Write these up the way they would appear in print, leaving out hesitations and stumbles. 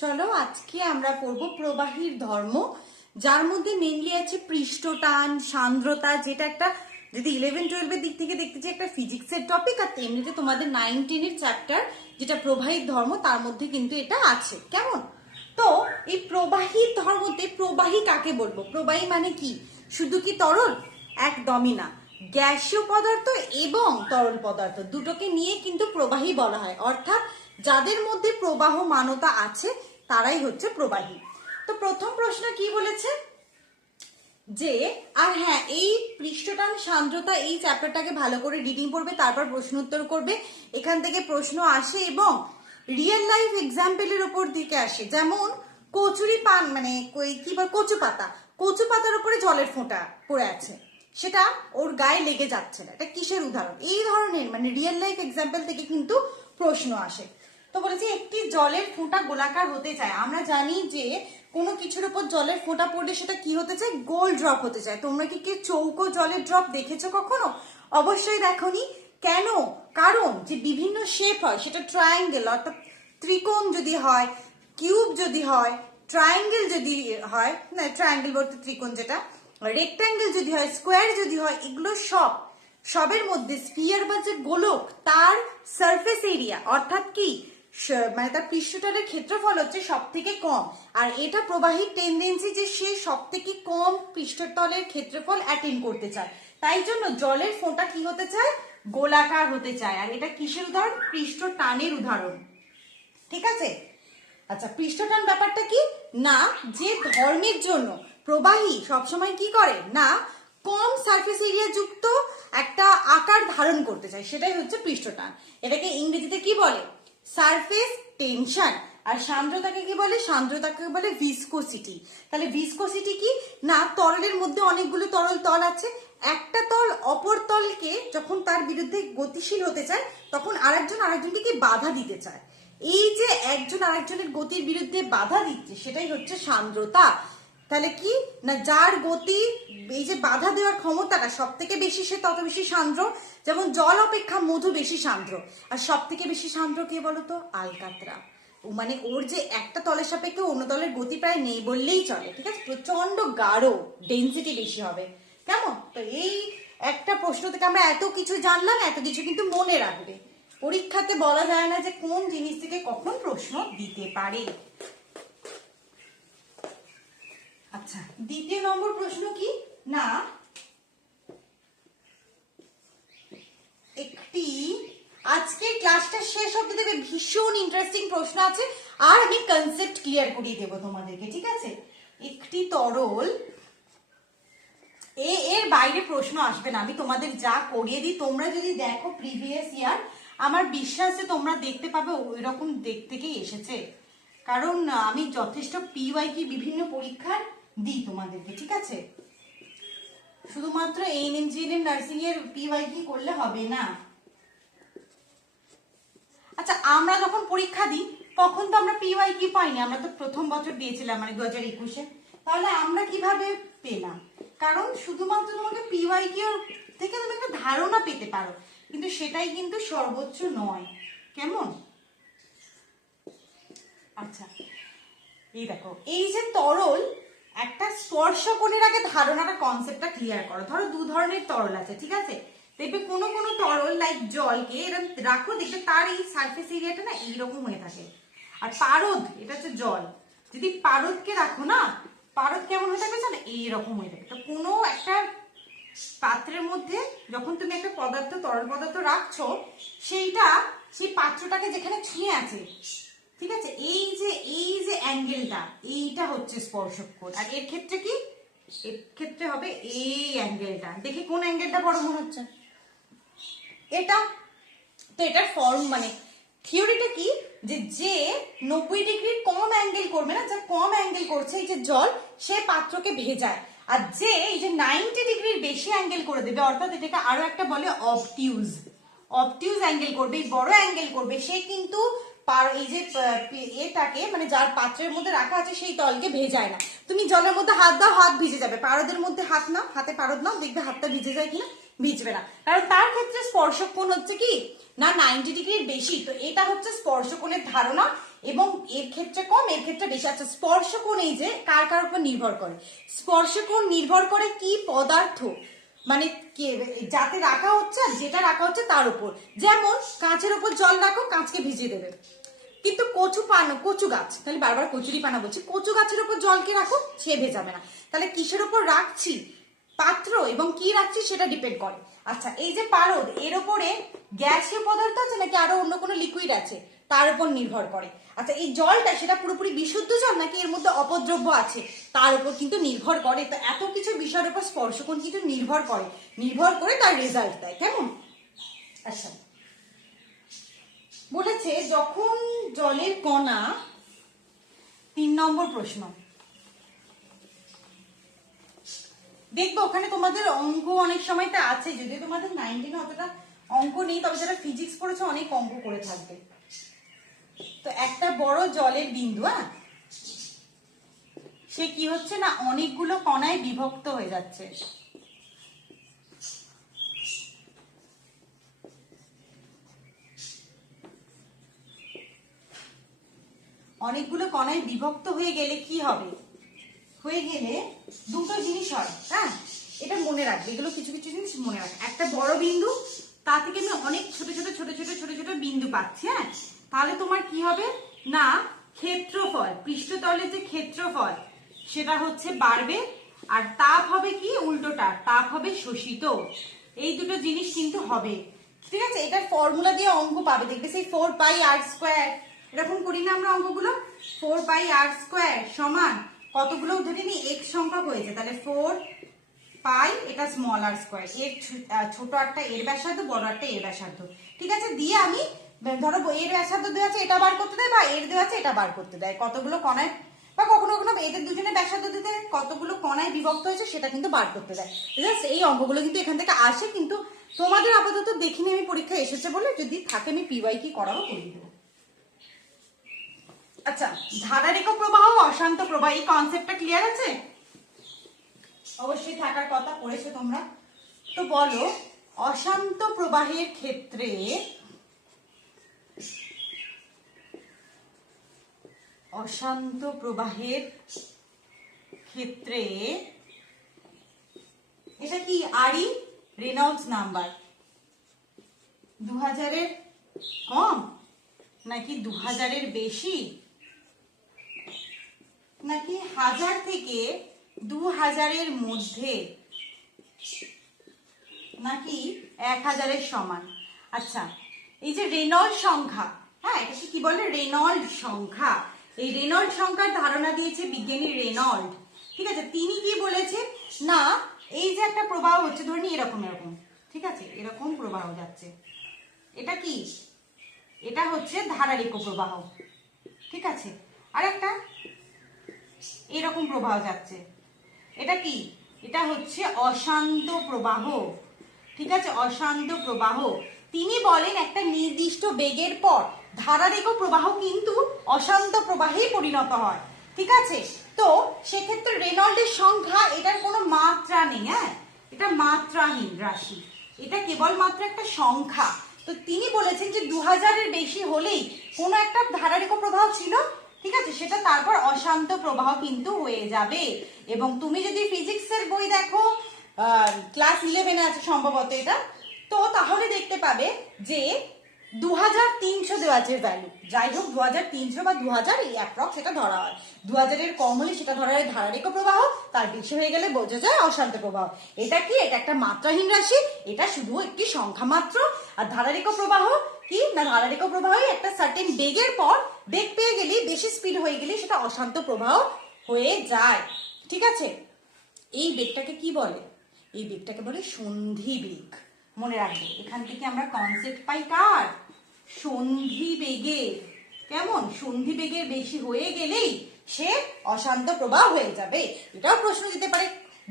চলো আজকে আমরা পড়বো প্রবাহীর ধর্ম, যার মধ্যে মেনলি আছে পৃষ্ঠটান, সান্দ্রতা, যেটা একটা যদি 11-12 দিক থেকে দেখতে চাই একটা ফিজিক্সের টপিক, আর এমনিতে তোমাদের 9-10 চ্যাপ্টার যেটা প্রবাহীর ধর্ম তার মধ্যে কিন্তু এটা আছে। কেমন? তো এই প্রবাহীর ধর্মতে প্রবাহী কাকে বলবো? প্রবাহী মানে কি? শুধু কি তরল? একদমই না। গ্যাসীয় পদার্থ এবং তরল পদার্থ দুটোকে নিয়ে কিন্তু প্রবাহী বলা হয়, অর্থাৎ যাদের মধ্যে প্রবাহমানতা আছে তারাই হচ্ছে প্রবাহী। তো প্রথম প্রশ্ন কি বলেছে যে, আর হ্যাঁ, এই পৃষ্ঠটান সান্দ্রতা এই চ্যাপ্টারটাকে ভালো করে রিডিং পড়বে, তারপর প্রশ্ন উত্তর করবে। এখান থেকে প্রশ্ন আসে এবং রিয়েল লাইফ এক্সাম্পলের উপর দিকে আসে, যেমন কচুরি পান মানে কি বল, কচু পাতা, কচু পাতার উপরে জলের ফোঁটা পড়ে আছে, সেটা ওর গায়ে লেগে যাচ্ছে না, এটা কিসের উদাহরণ? এই ধরনের মানে রিয়েল লাইফ এক্সাম্পল থেকে কিন্তু প্রশ্ন আসে। তো বলেছি একটি জলের ফোঁটা গোলাকার হতে চায়। আমরা জানি যে কোনো কিছুর উপর জলের ফোঁটা পড়লে সেটা কি হতে চায়? গোল ড্রপ হতে চায়। তোমরা কি চৌকো জলের ড্রপ দেখেছো কখনো? অবশ্যই দেখোনি। কেন? কারণ যে বিভিন্ন শেপ হয়, সেটা ট্রায়াঙ্গেল অর্থাৎ ত্রিকোণ যদি হয়, কিউব যদি হয়, ট্রায়াঙ্গেল যদি হয়, না ট্রায়াঙ্গেল বলতে ত্রিকোণ যেটা, রেক্ট্যাঙ্গেল যদি হয়, স্কোয়ার যদি হয়, এগুলো সবের মধ্যে স্ফিয়ার বা যে গোলক তার সারফেস এরিয়া অর্থাৎ কি মানে তার পৃষ্ঠতলের ক্ষেত্রফল হচ্ছে সব থেকে কম, আর এটা প্রবাহীর টেন্ডেন্সি যে সে সব থেকে কম পৃষ্ঠতলের ক্ষেত্রফল অ্যাটেন্ড করতে চায়। তাই জন্য জলের ফোঁটা কি হতে চায়? গোলাকার হতে চায়। আর এটা কিসের উদাহরণ? পৃষ্ঠটানের উদাহরণ। ঠিক আছে। আচ্ছা, পৃষ্ঠটান ব্যাপারটা কি না, যে ধর্মের জন্য প্রবাহী সবসময় কি করে না, কম সারফেস এরিয়া যুক্ত একটা আকার ধারণ করতে চায়, সেটাই হচ্ছে পৃষ্ঠটান। এটাকে ইংরেজিতে কি বলে? Surface tension. আর সান্দ্রতাকে কি বলে? সান্দ্রতাকে বলে ভিসকোসিটি। তাহলে ভিসকোসিটি কি না, তরলের মধ্যে অনেকগুলো তরল তল আছে, একটা তল অপর তলকে যখন তার বিরুদ্ধে গতিশীল হতে চায় তখন আরেকজনকে কি বাধা দিতে চায়। এই যে একজন আরেকজনের গতির বিরুদ্ধে বাধা দিচ্ছে সেটাই হচ্ছে সান্দ্রতা। তাহলে কি না, যার গতি এই যে বাধা দেওয়ার ক্ষমতাটা সব থেকে বেশি সে তত বেশি সান্দ্র। যেমন জল অপেক্ষা মধু বেশি সান্দ্র। আর সব থেকে বেশি সান্দ্র কে বলতো? আলকাতরা। মানে ওর যে একটা তলের সাপেক্ষে অন্য তলের গতি প্রায় নেই বললেই চলে। ঠিক আছে, প্রচন্ড গাঢ়, ডেন্সিটি বেশি হবে। কেমন? তো এই একটা প্রশ্ন থেকে আমরা এত কিছু জানলাম, এত কিছু কিন্তু মনে রাখবে। পরীক্ষাতে বলা যায় না যে কোন জিনিস থেকে কখন প্রশ্ন দিতে পারে। আচ্ছা, দ্বিতীয় নম্বর প্রশ্ন কি না, একটি আজকের ক্লাসটা শেষ হতে দেবে, ভীষণ ইন্টারেস্টিং প্রশ্ন আছে, আর আমি কনসেপ্ট ক্লিয়ার করিয়ে দেবো তোমাদেরকে। ঠিক আছে, একটি তরল এর বাইরে প্রশ্ন আসবে না, আমি তোমাদের যা করিয়ে দিই তোমরা যদি দেখো প্রিভিয়াস ইয়ার, আমার বিশ্বাস যে তোমরা দেখতে পাবে ওই রকম দিক থেকেই এসেছে, কারণ আমি যথেষ্ট পিওয়াইকি বিভিন্ন পরীক্ষার দিই তোমাদেরকে। ঠিক আছে, শুধুমাত্র এএনএম জিএনএম নার্সিং এর পিওয়াইকি করলে হবে না। আচ্ছা, আমরা যখন পরীক্ষা দিই তখন তো আমরা পিওয়াইকি পাইনি, আমরা তো প্রথম বছর দিয়েছিলাম মানে 2021-এ। তাহলে আমরা কিভাবে পেলাম? কারণ শুধুমাত্র তোমাকে পিওয়াইকি থেকে তুমি একটা ধারণা পেতে পারো, কিন্তু সেটাই কিন্তু সর্বোচ্চ নয়। কেমন? আচ্ছা, এই দেখো, এই যে তরল, একটা স্পর্শকোণের আগে ধারণাটা কনসেপ্টটা ক্লিয়ার করো। ধরো দু ধরনের তরল আছে, ঠিক আছে, দেখবে কোনো কোনো তরল লাইক জলকে এরকম রাখো, দেখবে তার এই সারফেস এরিয়াটা না এইরকম হয়ে থাকে। আর পারদ, এটা হচ্ছে জল, যদি পারদকে রাখো না, পারদ কেমন হয়ে থাকবে জানো? এইরকম হয়ে থাকে। তো কোনো একটা পাত্রের মধ্যে যখন তুমি একটা পদার্থ, তরল পদার্থ রাখছো, সেই পাত্রটাকে যেখানে ছুঁয়ে আছে, ঠিক আছে, এই যে অ্যাঙ্গেলটা, এইটা হচ্ছে স্পর্শক কোণ। আর এর ক্ষেত্রে কি? এর ক্ষেত্রে হবে এই অ্যাঙ্গেলটা। দেখি কোন অ্যাঙ্গেলটা বড় মনে হচ্ছে? এটা। তো এটার ফর্ম মানে থিওরিটা কি, যে 90 ডিগ্রির কম অ্যাঙ্গেল করবে না, যা কম অ্যাঙ্গেল করছে এই যে জল, সে পাত্রকে ভেজায়। আর যে এই যে 90 ডিগ্রির বেশি অ্যাঙ্গেল করে দেবে, অর্থাৎ এটাকে আরো একটা বলে অবটিউজ অ্যাঙ্গেল করবে, বড় অ্যাঙ্গেল করবে, সে কিন্তু এই যে এটাকে মানে যার পাত্রের মধ্যে রাখা আছে সেই তলকে ভেজায় না। তুমি জলের মধ্যে হাত দাও, হাত ভিজে যাবে। পারদের মধ্যে হাত নাও, হাতে পারদ নাও, দেখবে হাতটা ভিজে যায় কিনা? ভিজবে না, কারণ তার ক্ষেত্রে স্পর্শক কোণ হচ্ছে কি না 90 ডিগ্রির বেশি। তো এটা হচ্ছে স্পর্শক কোণের ধারণা। এবং এর ক্ষেত্রে কম, এর ক্ষেত্রে বেশি। আচ্ছা, স্পর্শকোণ এই যে কার কার উপর নির্ভর করে? স্পর্শকোণ নির্ভর করে কি পদার্থ মানে যাতে রাখা হচ্ছে আর যেটা রাখা হচ্ছে তার উপর। যেমন কাঁচের উপর জল রাখো, কাঁচকে ভিজিয়ে দেবে, কিন্তু কচু গাছ, তাহলে বারবার কচুরি পানা বলছি, কচু গাছের উপর জলকে রাখো, সে ভেজাবে না। তাহলে কিসের উপর রাখছি? পাত্র এবং কি রাখছি সেটা ডিপেন্ড করে। আচ্ছা, এই যে পারদ, এর উপরে গ্যাসীয় পদার্থ আছে নাকি আরো অন্য কোনো লিকুইড আছে তার উপর নির্ভর করে। আচ্ছা, এই জলটা সেটা পুরোপুরি বিশুদ্ধ জল নাকি এর মধ্যে অপদ্রব্য আছে তার উপর কিন্তু নির্ভর করে। তো এত কিছু বিষয়ের উপর স্পর্শকোণ কিন্তু নির্ভর করে তার রেজাল্ট দেয়। কেমন? আচ্ছা, বলেছে যখন জলের কণা, 3 নম্বর প্রশ্ন দেখবো, ওখানে তোমাদের অঙ্ক অনেক সময়টা আছে, যদিও তোমাদের 19 অতটা অঙ্ক নেই, তবে যারা ফিজিক্স পড়েছে অনেক অঙ্ক করে থাকবে। তো একটা বড় জলের বিন্দু, সে কি হচ্ছে না অনেকগুলো কণায় বিভক্ত হয়ে যাচ্ছে। অনেকগুলো কণায় বিভক্ত হয়ে গেলে কি হবে? হয়ে গেলে দুটো জিনিস হয়। হ্যাঁ, এটা মনে রাখবে, এগুলো কিছু কিছু জিনিস মনে রাখবে। একটা বড় বিন্দু, তা থেকে আমি অনেক ছোট ছোট ছোট ছোট ছোট ছোট বিন্দু পাচ্ছি। হ্যাঁ, তাহলে তোমার কি হবে না ক্ষেত্রফল, পৃষ্ঠতলের যে ক্ষেত্রফল সেটা হচ্ছে বাড়বে, আর তাপ হবে কি উল্টোটা, তাপ হবে শোষিত। এই দুটো জিনিস কিন্তু হবে। ঠিক আছে, এটার ফর্মুলা দিয়ে অঙ্ক পাবে, দেখবে সেই 4πr², এরকম করি না আমরা অঙ্কগুলো। 4πr² সমান কতগুলো ধরে নি x সংখ্যক হয়েছে, তাহলে 4π, এটা স্মল আর স্কোয়ার, এর ছোট আরটা এর ব্যাসার্ধ, বড় আরটা এর ব্যাসার্ধ। ঠিক আছে, দিয়ে আমি ধরো এর ব্যাসার্ধ দেওয়া আছে এটা বার করতে দেয়, বা এর দেওয়া আছে এটা বার করতে দেয়, কতগুলো কণায়, বা কখনো কখনো এদের দুজনের ব্যাসার্ধ দিতে কতগুলো কণায় বিভক্ত হয়েছে সেটা কিন্তু বার করতে দেয়। জাস্ট এই অঙ্কগুলো কিন্তু এখান থেকে আসে, কিন্তু তোমাদের আপাতত দেখিনি আমি, পরীক্ষা এসেছে বলে, যদি থাকে আমি পিওয়াই কি করাবো করিয়ে দেবো। আচ্ছা, ধারারেখ প্রবাহ, অশান্ত প্রবাহ, এই কনসেপ্টটা ক্লিয়ার আছে? অবশ্যই থাকার কথা, পড়েছো তোমরা। তো বলো, অশান্ত প্রবাহের ক্ষেত্রে এটা কি আরই রেনল্ডস নাম্বার 2000-এর কম নাকি 2000-এর বেশি, নাকি 1000 থেকে 2000-এর মধ্যে, নাকি 1000-এর সমান? আচ্ছা, এই যে রেনল্ড সংখ্যা, হ্যাঁ, এটাকে কি বলে? রেনল্ড সংখ্যা। এই রেনল্ড সংখ্যার ধারণা দিয়েছে বিজ্ঞানী রেনল্ড। ঠিক আছে, তিনি কি বলেছে না, এই যে একটা প্রবাহ হচ্ছে, ধরে নি এরকম এরকম, ঠিক আছে, এরকম প্রবাহ যাচ্ছে, এটা কি? এটা হচ্ছে ধারারেখ প্রবাহ। ঠিক আছে, আর একটা এরকম প্রবাহ যাচ্ছে, এটা কি? এটা হচ্ছে অশান্ত প্রবাহ। ঠিক আছে, অশান্ত প্রবাহ। তিনি বলেন একটা নির্দিষ্ট বেগের পর ধারারেখ প্রবাহ কিন্তু অশান্ত প্রবাহে পরিণত হয়। ঠিক আছে, তো সেক্ষেত্রে রেনল্ডের সংখ্যা, এটার কোনো মাত্রা নেই। হ্যাঁ, এটা মাত্রাহীন রাশি, এটা কেবলমাত্র একটা সংখ্যা। তো তিনি বলেছেন যে 2000-এর বেশি হলেই কোনো একটা ধারারেখ প্রবাহ ছিল, ঠিক আছে, সেটা তারপর অশান্ত প্রবাহ কিন্তু হয়ে যাবে। এবং তুমি যদি ফিজিক্সের বই দেখো, ক্লাস 11-এ আছে সম্ভবত এটা, তো তাহলে দেখতে পাবে যে 2300 দেওয়া আছে ভ্যালু। যাই হোক, 2300 বা 2000 এই অ্যাপ্রক্স এটা ধরা হয়। 2000-এর কম হলে সেটা ধরা হয় ধারারেখ প্রবাহ, তার বেশি হয়ে গেলে বোঝা যায় অশান্ত প্রবাহ। এটা কি? এটা একটা মাত্রাহীন রাশি, এটা শুধু একটি সংখ্যা মাত্র। আর ধারারেখ প্রবাহ কি না, ধারারেখ প্রবাহ একটা সার্টেন বেগের পর, বেগ পেয়ে গেলে, বেশি স্পিড হয়ে গেলে সেটা অশান্ত প্রবাহ হয়ে যায়। ঠিক আছে, এই বেগটাকে কি বলে? এই বেগটাকে বলে সন্ধি বেগ। মনে রাখবে, এখান থেকে আমরা কনসেপ্ট পাই কার? সন্ধি বেগের। কেমন? সন্ধি বেগের বেশি হয়ে গেলেই সে অশান্ত প্রবাহ হয়ে যাবে। এটাও প্রশ্ন দিতে পারে,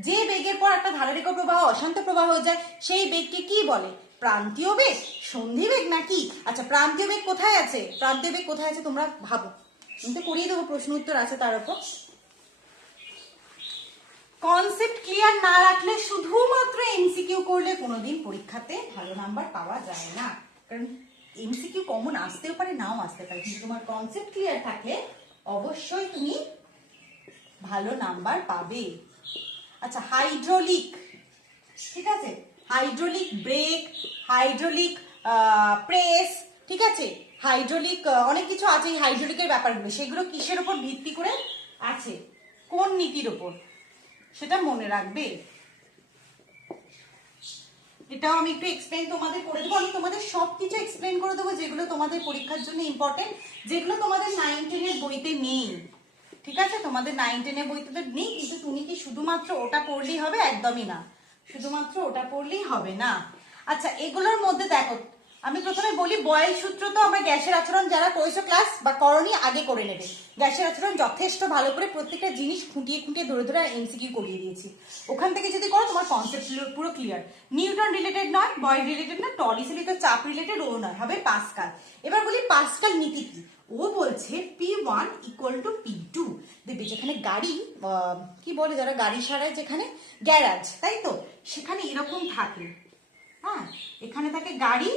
যে বেগের পর একটা ধারারেখ প্রবাহ অশান্ত প্রবাহ হয়ে যায় সেই বেগকে কি বলে? প্রান্তীয় বেগ, সন্ধি বেগ নাকি? আচ্ছা, প্রান্তীয় বেগ কোথায় আছে? প্রান্তীয় বেগ কোথায় আছে তোমরা ভাবো, আমি তো করিয়ে দেবো, প্রশ্ন উত্তর আছে তার উপর। কনসেপ্ট ক্লিয়ার না রাখলে, শুধুমাত্র এমসিকিউ করলে কোনোদিন পরীক্ষাতে ভালো নাম্বার পাওয়া যায় না। কারণ এমসিকিউ কমন আসতেও পারে, নাও আসতে পারে, কিন্তু তোমার কনসেপ্ট ক্লিয়ার থাকলে অবশ্যই তুমি ভালো নাম্বার পাবে। আচ্ছা, হাইড্রোলিক, ঠিক আছে, হাইড্রোলিক ব্রেক, হাইড্রোলিক প্রেস, ঠিক আছে, হাইড্রোলিক অনেক কিছু আছে। এই হাইড্রোলিকের ব্যাপারগুলো সেগুলো কিসের উপর ভিত্তি করে আছে, কোন নীতির উপর, সেটা মনে রাখবে। এটাও আমি একটু এক্সপ্লেন তোমাদের করে দেবো। আমি তোমাদের সবকিছু এক্সপ্লেন করে দেবো যেগুলো তোমাদের পরীক্ষার জন্য ইম্পর্টেন্ট, যেগুলো তোমাদের 9-10 এর বইতে নেই, ঠিক আছে। তোমাদের 9-10 এর বইতে তো নেই, কিন্তু তুমি কি শুধুমাত্র ওটা পড়লেই হবে? একদমই না, শুধুমাত্র ওটা পড়লেই হবে না। আচ্ছা, এগুলোর মধ্যে দেখো, আমি প্রথমে বলি বয়েল সূত্র তো আমরা গ্যাসের আচরণ যারা করেছো ক্লাস বা করনি আগে করে নেবে। গ্যাসের আচরণ যথেষ্ট ভালো করে প্রত্যেকটা জিনিস খুঁটিয়ে খুঁটিয়ে ধরে ধরে এমসিকিউ করিয়ে দিয়েছি। ওখান থেকে যদি করো তোমার কনসেপ্ট পুরো ক্লিয়ার। নিউটন রিলেটেড নয়, বয়েল রিলেটেড না, টরিসেলি তো চাপ রিলেটেড, ও নয়, হবে পাস্কাল। এবার বলি পাস্কাল নীতি কি। ও বলছে P1 = P2। দেখবে যেখানে গাড়ি কি বলে যারা গাড়ি সারায়, যেখানে গ্যারাজ, তাই তো, সেখানে এরকম থাকে, হ্যাঁ, এখানে থাকে গাড়ি,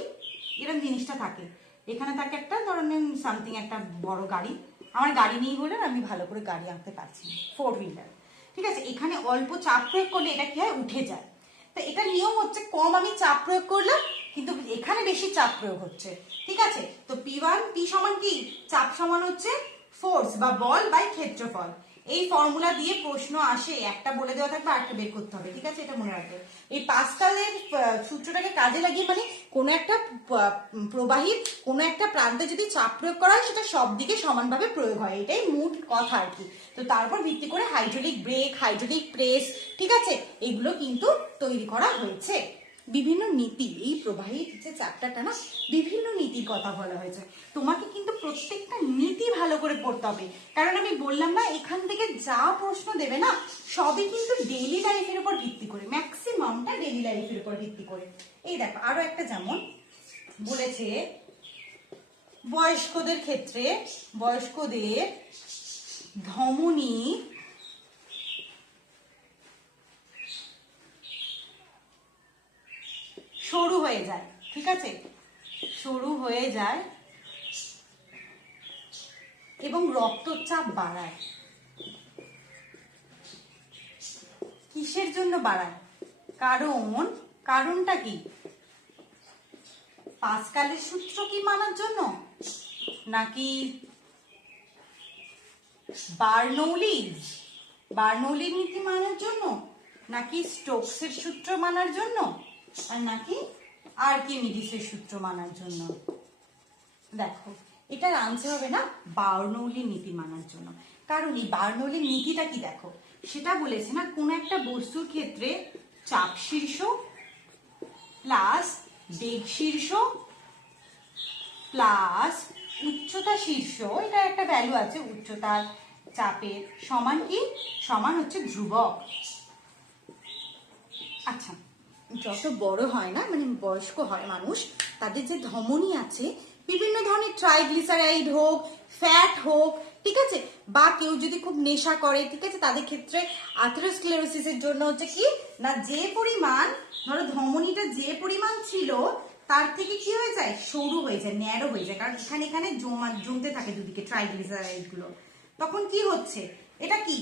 এরকম জিনিসটা থাকে, এখানে থাকে একটা ধরনের সামথিং একটা বড় গাড়ি। আমার গাড়ি নেই বলে আমি ভালো করে গাড়ি আনতে পারছি না, 4 হুইলার, ঠিক আছে। এখানে অল্প চাপ প্রয়োগ করলে এটা কি হয়, উঠে যায়। তো এটা নিয়ম হচ্ছে কম আমি চাপ প্রয়োগ করলাম, কিন্তু এখানে বেশি চাপ প্রয়োগ হচ্ছে, ঠিক আছে। তো P1 P সমান কি, চাপ সমান হচ্ছে ফোর্স বা বল বাই ক্ষেত্রফল। এই ফর্মুলা দিয়ে প্রশ্ন আসে, একটা বলে দেওয়া থাকবে, আরেকটা বের করতে হবে, ঠিক আছে, এটা মনে রাখবে। এই পাস্কালের সূত্রটাকে কাজে লাগিয়ে, মানে কোনো একটা প্রবাহীর কোনো একটা প্রান্তে যদি চাপ প্রয়োগ করা হয় সেটা সব দিকে সমানভাবে প্রয়োগ হয়, এটাই মূল কথা আর কি। তো তারপর ভিত্তি করে হাইড্রোলিক ব্রেক, হাইড্রোলিক প্রেস, ঠিক আছে, এগুলো কিন্তু তৈরি করা হয়েছে। বিভিন্ন নীতি, এই প্রবাহী যে চ্যাপ্টারটা না, বিভিন্ন নীতির কথা বলা হয়েছে। তোমাকে কিন্তু প্রত্যেকটা নীতি ভালো করে পড়তে হবে, কারণ আমি বললাম না এখান থেকে যা প্রশ্ন দেবে না সবই কিন্তু ডেইলি লাইফের উপর ভিত্তি করে, ম্যাক্সিমামটা ডেইলি লাইফের উপর ভিত্তি করে। এই দেখো আরো একটা, যেমন বলেছে বয়স্কদের ক্ষেত্রে, বয়স্কদের ধমনী সরু হয়ে যায়, ঠিক আছে, সরু হয়ে যায় এবং রক্তচাপ বাড়ায়। কিসের জন্য বাড়ায়? কারণটা কি? পাস্কালের সূত্র কি মানার জন্য, নাকি বার্নৌলির নীতি মানার জন্য, নাকি স্টোকসের সূত্র মানার জন্য, আর নাকি আর্কিমিডিসের সূত্র মানার জন্য? দেখো এটার আনসার হবে না বার্নৌলির নীতি মানার জন্য। কারণ এই বার্নৌলির নীতিটা কি, দেখো সেটা বলেছে না, কোন একটা বস্তুর ক্ষেত্রে চাপ শীর্ষ প্লাস বেগ শীর্ষ প্লাস উচ্চতা শীর্ষ, এটা একটা ভ্যালু আছে উচ্চতার চাপের, সমান কি, সমান হচ্ছে ধ্রুবক। আচ্ছা, যত বড় হয় না, মানে বয়স্ক হয় মানুষ, তাদের যে ধমনী আছে, বিভিন্ন ধরনের ট্রাইগ্লিসারাইড হোক, ফ্যাট হোক, ঠিক আছে, বা কেউ যদি খুব নেশা করে, ঠিক আছে, তাদের ক্ষেত্রে আথেরোস্ক্লেরোসিসের জন্য হচ্ছে কি না, যে পরিমাণ ধরো ধমনীটা যে পরিমাণ ছিল তার থেকে কি হয়ে যায়, সরু হয়ে যায়, ন্যারো হয়ে যায়, কারণ এখানে এখানে জমতে থাকে দুদিকে ট্রাইগ্লিসারাইড গুলো। তখন কি হচ্ছে, এটা কি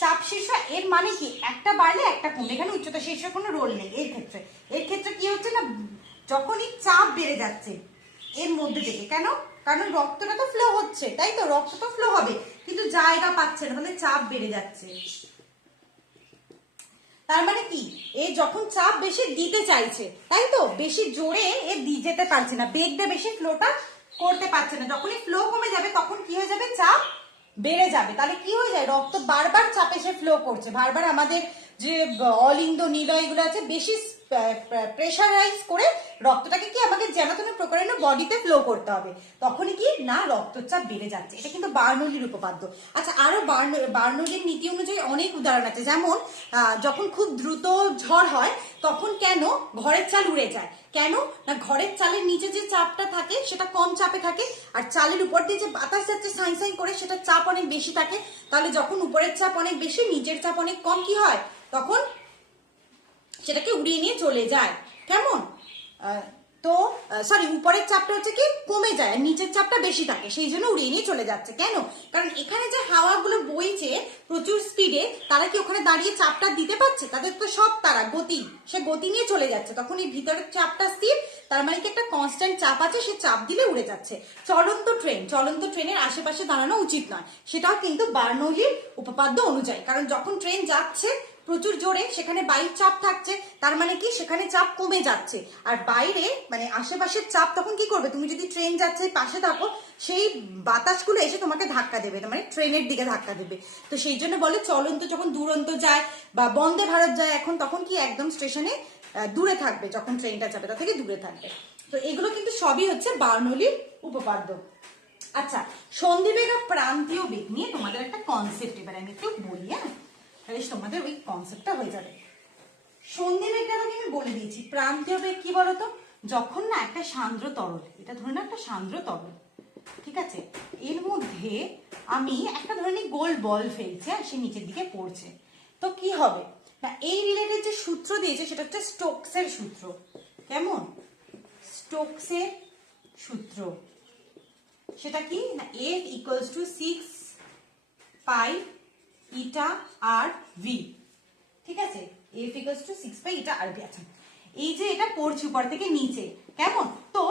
চাপ শীর্ষ, এর মানে কি একটা বাড়লে একটা কমবে, এখানে উচ্চতা শীর্ষ কোনো রোল নেই এর ক্ষেত্রে কি হচ্ছে না, যখনই চাপ বেড়ে যাচ্ছে এর মধ্যে থেকে, কেন, কারণ রক্তটা তো ফ্লো হচ্ছে, তাই তো, রক্ত তো ফ্লো হবে, কিন্তু জায়গা পাচ্ছে না, তাহলে চাপ বেড়ে যাচ্ছে। তার মানে কি, এ যখন চাপ বেশি দিতে চাইছে, তাই তো, বেশি জোরে এ যেতে পারছে না, বেগটা বেশি ফ্লোটা করতে পারছে না, যখনই ফ্লো কমে যাবে তখন কি হয়ে যাবে, চাপ বেড়ে যাবে, তাহলে কি হয়ে যায়, রক্ত বারবার চাপে সে ফ্লো করছে, বারবার আমাদের যে অলিন্দ নিলয় এগুলো আছে বেশি প্রেশারাইজ করে রক্তটাকে কি আমাকে যেন তেন প্রকারে বডিতে ফ্লো করতে হবে, তখনই কি না রক্তচাপ বেড়ে যাচ্ছে। এটা কিন্তু বার্নৌলির উপপাদ্য। আচ্ছা, আরো বার্নৌলির নীতি অনুযায়ী অনেক উদাহরণ আছে, যেমন যখন খুব দ্রুত ঝড় হয় তখন কেন ঘরের চাল উড়ে যায়, কেন না ঘরের চালের নিচে যে চাপটা থাকে সেটা কম চাপে থাকে, আর চালের উপর দিয়ে যে বাতাস যাচ্ছে সাইন সাইন করে সেটা চাপ অনেক বেশি থাকে, তাহলে যখন উপরের চাপ অনেক বেশি নিচের চাপ অনেক কম, কি হয়, তখন সেটাকে উড়িয়ে নিয়ে চলে যায়। কেমন, তো সরি উপরের চাপটা হচ্ছে কি কমে যায় আর নিচের চাপটা বেশি থাকে, সেই জন্য উড়িয়ে নিয়ে চলে যাচ্ছে। কেন? কারণ এখানে যে হাওয়াগুলো বইছে প্রচুর স্পিডে, তারা কি ওখানে দাঁড়িয়ে চাপটা দিতে পারছে? তাদের তো সব তারা গতি, সে গতি নিয়ে চলে যাচ্ছে, তখন এই ভিতরের চাপটা স্থির, তার মানে কি একটা কনস্ট্যান্ট চাপ আছে, সে চাপ দিলে উড়ে যাচ্ছে। চলন্ত ট্রেনের আশেপাশে দাঁড়ানো উচিত নয়, সেটাও কিন্তু বার্নৌলির উপপাদ্য অনুযায়ী। কারণ যখন ট্রেন যাচ্ছে প্রচুর জোরে, সেখানে বায়ুর চাপ থাকছে, তার মানে কি সেখানে চাপ কমে যাচ্ছে, আর বাইরে মানে আশেপাশের চাপ তখন কি করবে, তুমি যদি ট্রেন যাচ্ছে পাশে থাকো, সেই বাতাসগুলো এসে তোমাকে ধাক্কা দেবে, মানে ট্রেনের দিকে ধাক্কা দেবে। তো সেই জন্য বলে চলন্ত যখন দুরন্ত যায় বা বন্দে ভারত যায় এখন, তখন কি একদম স্টেশনে দূরে থাকবে, যখন ট্রেনটা যাবে তার থেকে দূরে থাকবে। তো এগুলো কিন্তু সবই হচ্ছে বার্নৌলির উপপাদ্য। আচ্ছা, সন্ধিবেগ আর প্রান্তীয় বেগ নিয়ে তোমাদের একটা কনসেপ্ট এবার আমি একটু বলি, হ্যাঁ, তাহলে তোমাদের ওই কনসেপ্টটা হয়ে যাবে। সন্ধিবেগটা আমি বলে দিয়েছি, প্রান্তীয় বেগ কি বলতো, যখন না একটা সান্দ্র তরল, এটা ধরে না একটা সান্দ্র তরল, ঠিক আছে, এর মধ্যে আমি একটা ধরনের গোল বল ফেলছি আর সে নিচের দিকে পড়ছে, তো কি হবে না, এই রিলেটেড যে সূত্র দিয়েছে সেটা হচ্ছে স্টোকসের সূত্র। কেমন? স্টোকসের সূত্র, সেটা কি না, F equals to 6 pi eta r v, ঠিক আছে, F equals to 6 pi eta r v। আচ্ছা, এই যে এটা পড়ছে উপর থেকে নিচে, কেমন, তো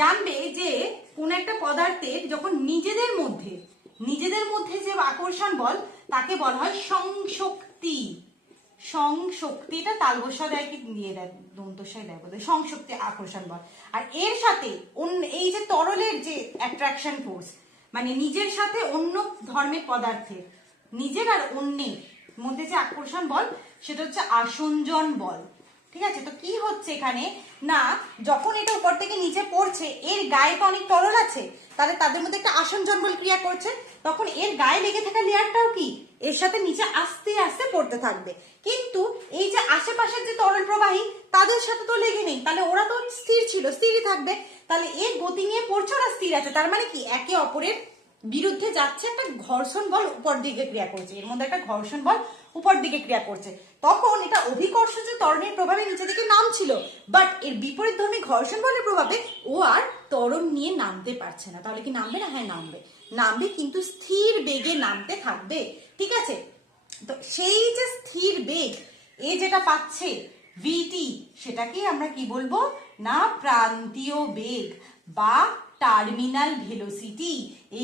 জানবে যে কোন একটা পদার্থের যখন নিজেদের মধ্যে যে আকর্ষণ বল তাকে বলা হয় সংশক্তি। সংশক্তিটা তালবস্যা দেয় কি দিয়ে দেয়, দন্তস্বয় দেয় বলে, সংশক্তি আকর্ষণ বল। আর এর সাথে এই যে তরলের যে অ্যাট্রাকশন ফোর্স, মানে নিজের সাথে অন্য ধর্মের পদার্থের, নিজের আর অন্যের মধ্যে যে আকর্ষণ বল, সেটা হচ্ছে আসঞ্জন বল। ঠিক আছে, তো কি হচ্ছে এখানে না, যখন এটা উপর থেকে নিচে পড়ছে, এর গায়ে তো অনেক তরল আছে, তাহলে তাদের মধ্যে একটা আসঞ্জন বল ক্রিয়া করছে, তখন এর গায়ে লেগে থাকা লেয়ারটাও কি এর সাথে নিচে আস্তে আস্তে পড়তে থাকবে। কিন্তু এই যে আশেপাশের যে তরল প্রবাহী, তাদের সাথে তো লেগে নেই, তাহলে ওরা তো স্থির ছিল, স্থিরই থাকবে, তাহলে এর গতি নিয়ে পড়ছে, ওরা স্থির আছে, তার মানে কি একে অপরের বিরুদ্ধে যাচ্ছে, একটা ঘর্ষণ বল উপর দিকে ক্রিয়া করছে, এর মধ্যে একটা ঘর্ষণ বল উপর দিকে ক্রিয়া করছে, তখন এটা অভিকর্ষজ ত্বরণের প্রভাবে নিচে দিকে নামছিল, বাট এর বিপরীতধর্মী ঘর্ষণ বলের প্রভাবে ও আর ত্বরণ নিয়ে নামতে পারছে না। তাহলে কি নামবে না? হ্যাঁ নামবে, কিন্তু স্থির বেগে নামতে থাকবে। ঠিক আছে, তো সেই যে স্থির বেগ এ যেটা পাচ্ছে ভিটি, সেটাকে আমরা কি বলবো না, প্রান্তীয় বেগ বা টার্মিনাল ভেলোসিটি।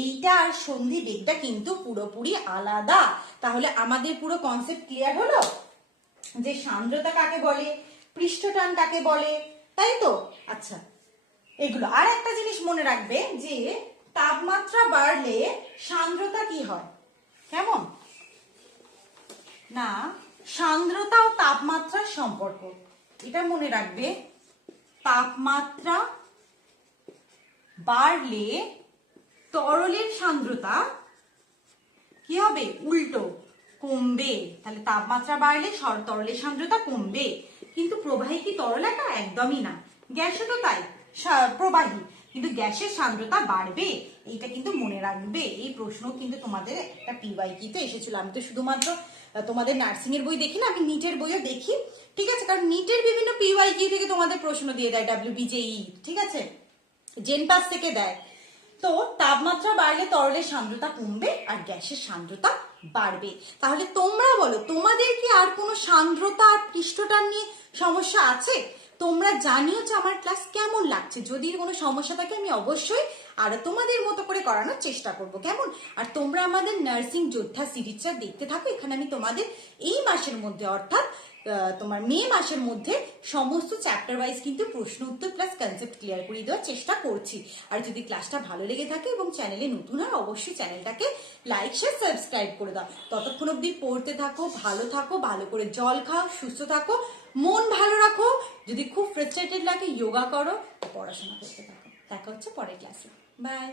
এইটা আর সন্ধি বেগটা কিন্তু পুরোপুরি আলাদা। তাহলে আমাদের পুরো কনসেপ্ট ক্লিয়ার হলো যে সান্দ্রতা কাকে বলে, পৃষ্ঠটান কাকে বলে, তাই তো? আচ্ছা, এগুলো আর একটা জিনিস মনে রাখবে যে তাপমাত্রা বাড়লে সান্দ্রতা কি হয়, কেমন না, সান্দ্রতা ও তাপমাত্রার সম্পর্ক, এটা মনে রাখবে, তাপমাত্রা বাড়লে তরলের সান্দ্রতা কি হবে, উল্টো কমবে। তাহলে তাপমাত্রা বাড়লে তরলের সান্দ্রতা কমবে, কিন্তু প্রবাহী কি তরল একা? একদমই না, গ্যাসও তো তাই প্রবাহী, কিন্তু গ্যাসের সান্দ্রতা বাড়বে, এইটা কিন্তু মনে রাখবে। এই প্রশ্ন কিন্তু তোমাদের একটা পিওয়াইকিউতে এসেছিল। আমি তো শুধুমাত্র তোমাদের নার্সিং এর বই দেখি না, আমি নিটের বইও দেখি, ঠিক আছে, কারণ নিটের বিভিন্ন পিওয়াইকিউ থেকে তোমাদের প্রশ্ন দিয়ে দেয়, WBJE, ঠিক আছে, জেনপাস থেকে দেয়। তো তাপমাত্রা বাড়লে তরলের সান্দ্রতা কমবে আর গ্যাসের সান্দ্রতা বাড়বে। তাহলে তোমরা বলো, তোমাদের কি আর কোনো সান্দ্রতা আর পৃষ্ঠটান নিয়ে সমস্যা আছে? তোমরা জানিও যে আমার ক্লাস কেমন লাগছে, যদি কোনো সমস্যা থাকে আমি অবশ্যই আর তোমাদের মতো করে করানোর চেষ্টা করব, কেমন? আর তোমরা আমাদের নার্সিং যোদ্ধা সিরিজটা দেখতে থাকো। এখানে আমি তোমাদের এই মাসের মধ্যে, অর্থাৎ তোমার মে মাসের মধ্যে সমস্ত চ্যাপ্টার ওয়াইজ কিন্তু প্রশ্ন উত্তর প্লাস কনসেপ্ট ক্লিয়ার করে দেওয়ার চেষ্টা করছি। আর যদি ক্লাসটা ভালো লেগে থাকে এবং চ্যানেলে নতুন হয়, অবশ্যই চ্যানেলটাকে লাইক শেয়ার সাবস্ক্রাইব করে দাও। ততক্ষণ অবধি পড়তে থাকো, ভালো করে জল খাও, সুস্থ থাকো, মন ভালো রাখো। যদি খুব ফ্রাস্ট্রেটেড লাগে যোগা করো, পড়াশোনা করতে থাকো। দেখা হচ্ছে পরের ক্লাসে, বাই।